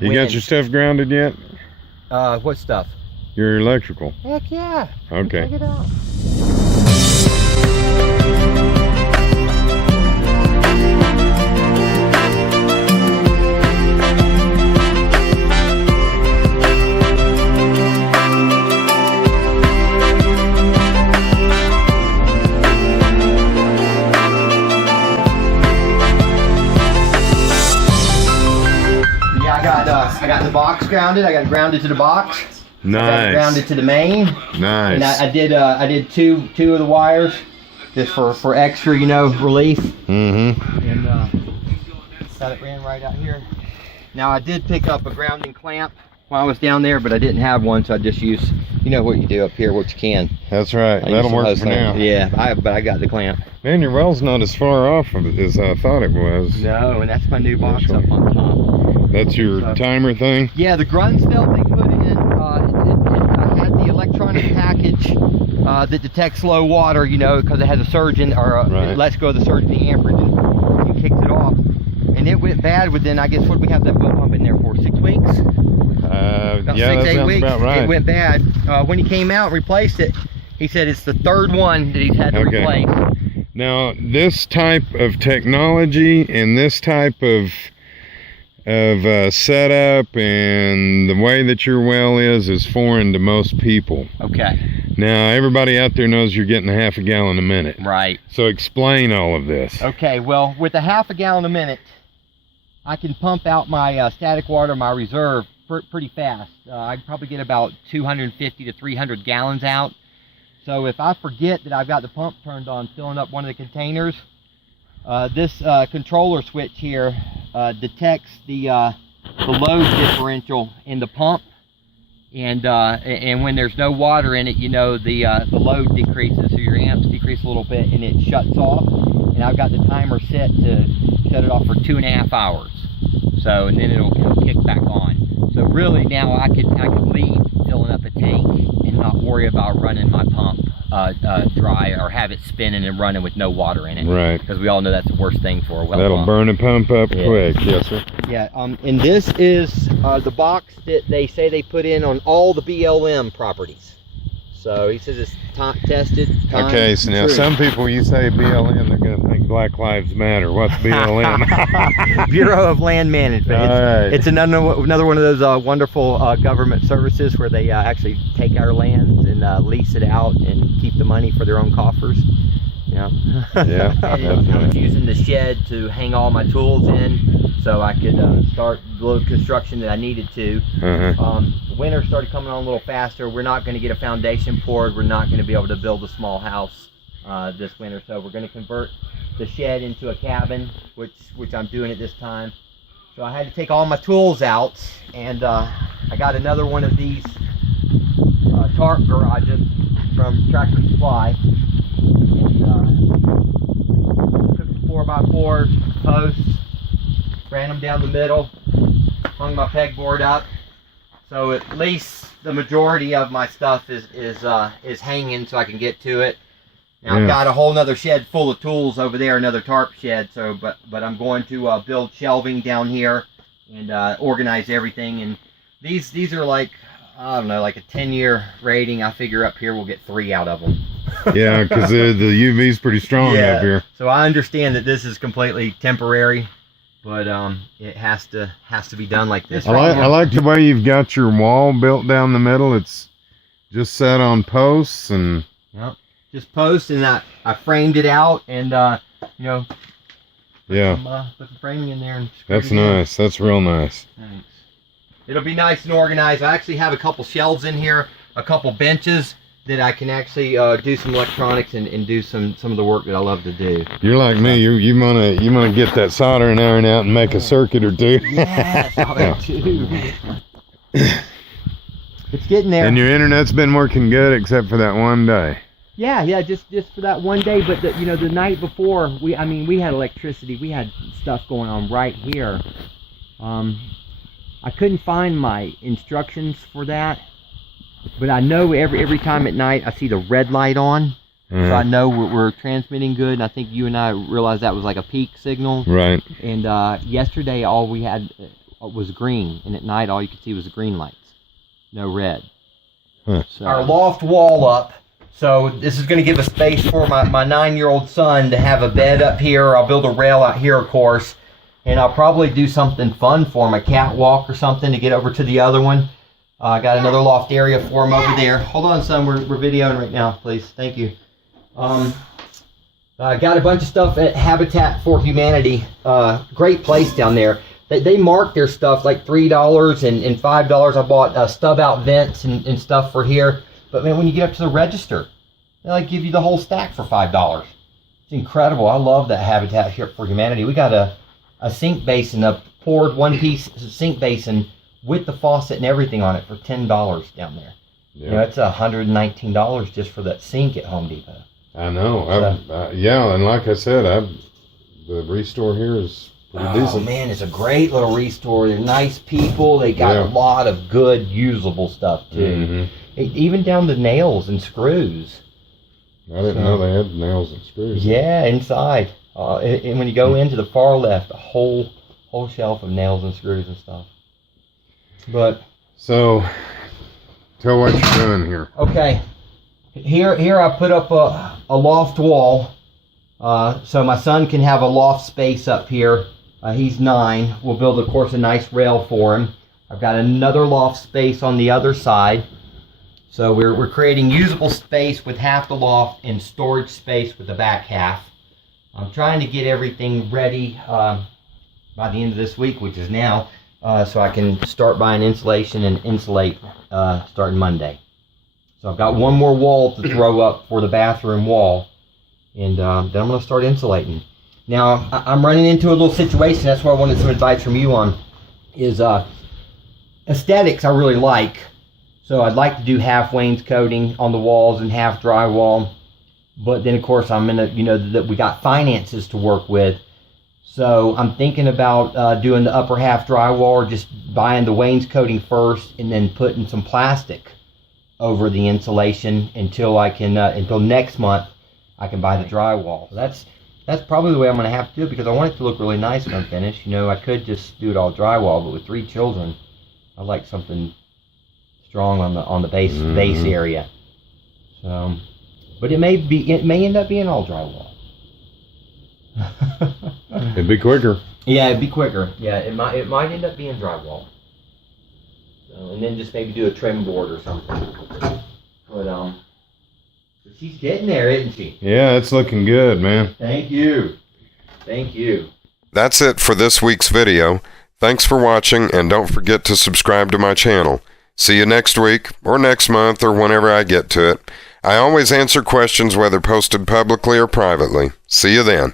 You got your stuff grounded yet? What stuff? Your electrical. Heck yeah. Okay. Check it out. I got the box grounded. I got it grounded to the box. Nice. I got it grounded to the main. Nice. And I did two of the wires just for extra, relief. Mm-hmm. And got it ran right out here. Now I did pick up a grounding clamp while I was down there, but I didn't have one, so I just used, what you do up here, what you can. That's right. That'll work for now. Yeah, but I got the clamp. Man, your well's not as far off as I thought it was. No, and that's my new box up on top. That's your timer thing? Yeah, the Grunsfeld they put in, I had the electronic package that detects low water, because it has a surge in, or it lets go of the surge in the amperage, and you kicked it off. And it went bad within, I guess, what we have that well pump in there for, 6 weeks? About yeah, 6, that 8 sounds weeks, about right. It went bad. When he came out and replaced it, he said it's the 3rd one that he's had to replace. Now, this type of technology and this type of setup and the way that your well is foreign to most people. Okay. Now, everybody out there knows you're getting a half a gallon a minute. Right. So explain all of this. Okay, well, with a half a gallon a minute, I can pump out my static water, my reserve, pretty fast. I can probably get about 250 to 300 gallons out. So if I forget that I've got the pump turned on, filling up one of the containers, this controller switch here detects the load differential in the pump, and when there's no water in it, the load decreases, so your amps decrease a little bit, and it shuts off. And I've got the timer set to shut it off for 2.5 hours. So, and then it'll kick back on. So really now I could leave filling up a tank and not worry about running my pump dry or have it spinning and running with no water in it. Right. Because we all know that's the worst thing for a well That'll pump. burn a pump up quick. Yes, sir. Yeah, and this is the box that they say they put in on all the BLM properties. So he says it's tested. Okay, so now some people, you say BLM, they're going to think Black Lives Matter. What's BLM? Bureau of Land Management. It's another one of those wonderful government services where they actually take our lands and lease it out and keep the money for their own coffers. Yeah. I was using the shed to hang all my tools in, so I could start the little construction that I needed to. Winter started coming on a little faster. We're not going to get a foundation poured. We're not going to be able to build a small house this winter, so we're going to convert the shed into a cabin, which I'm doing at this time. So I had to take all my tools out, and I got another one of these tarp garages from Tractor Supply. Took the 4x4 posts, ran them down the middle, hung my pegboard up, so at least the majority of my stuff is hanging, so I can get to it. Now I've got a whole nother shed full of tools over there, another tarp shed. So, but I'm going to build shelving down here and organize everything. And these are like, I don't know, like a 10-year rating. I figure up here we'll get 3 out of them. Yeah, because the UV's pretty strong up here. So I understand that this is completely temporary, but it has to be done like this. I like the way you've got your wall built down the middle. It's just set on posts and. Yep. Just posts, and I framed it out, and put some framing in there. And that's nice. That's real nice. Thanks. It'll be nice and organized. I actually have a couple shelves in here, a couple benches that I can actually do some electronics and do some of the work that I love to do. You're like me. You wanna get that soldering iron out and make a circuit or two. Yes, I do. It's getting there. And your internet's been working good except for that one day. Yeah, just for that one day. But the night before, we had electricity. We had stuff going on right here. I couldn't find my instructions for that, but I know every time at night I see the red light on, so I know we're transmitting good. And I think you and I realized that was like a peak signal. Right. And yesterday, all we had was green, and at night all you could see was the green lights, no red. Huh. So, our loft wall up. So this is going to give a space for my 9-year-old son to have a bed up here. I'll build a rail out here, of course, and I'll probably do something fun for him, a catwalk or something to get over to the other one. I got another loft area for him over there. Hold on, son. We're videoing right now, please. Thank you. I got a bunch of stuff at Habitat for Humanity. Great place down there. They mark their stuff like $3 and $5. I bought stub out vents and stuff for here. But man, when you get up to the register, they like give you the whole stack for $5. It's incredible. I love that Habitat here for Humanity. We got a sink basin, a poured one-piece sink basin with the faucet and everything on it for $10 down there. Yeah. You know, it's $119 just for that sink at Home Depot. I know. Yeah, and like I said, the restore here is pretty decent. Oh man, it's a great little restore. They're nice people. They got a lot of good usable stuff too. Even down to nails and screws. I didn't know they had nails and screws. Yeah, inside. And when you go into the far left, a whole shelf of nails and screws and stuff. But so, tell what you're doing here. Okay, here I put up a loft wall, so my son can have a loft space up here. He's 9. We'll build, of course, a nice rail for him. I've got another loft space on the other side, so we're creating usable space with half the loft and storage space with the back half. I'm trying to get everything ready by the end of this week, which is now. So I can start buying insulation and insulate starting Monday. So I've got one more wall to throw up for the bathroom wall, and then I'm going to start insulating. Now, I'm running into a little situation. That's what I wanted some advice from you on, is aesthetics I really like. So I'd like to do half wainscoting on the walls and half drywall. But then, of course, I'm in that we got finances to work with. So I'm thinking about doing the upper half drywall, or just buying the wainscoting first and then putting some plastic over the insulation until I can until next month I can buy the drywall. So that's probably the way I'm going to have to do it, because I want it to look really nice when I'm finished. You know, I could just do it all drywall, but with 3 children, I like something strong on the base area. So, but it may end up being all drywall. It'd be quicker. Yeah, it'd be quicker. Yeah, it might end up being drywall. So, and then just maybe do a trim board or something. But she's getting there, isn't she? Yeah, it's looking good, man. Thank you. Thank you. That's it for this week's video. Thanks for watching, and don't forget to subscribe to my channel. See you next week, or next month, or whenever I get to it. I always answer questions, whether posted publicly or privately. See you then.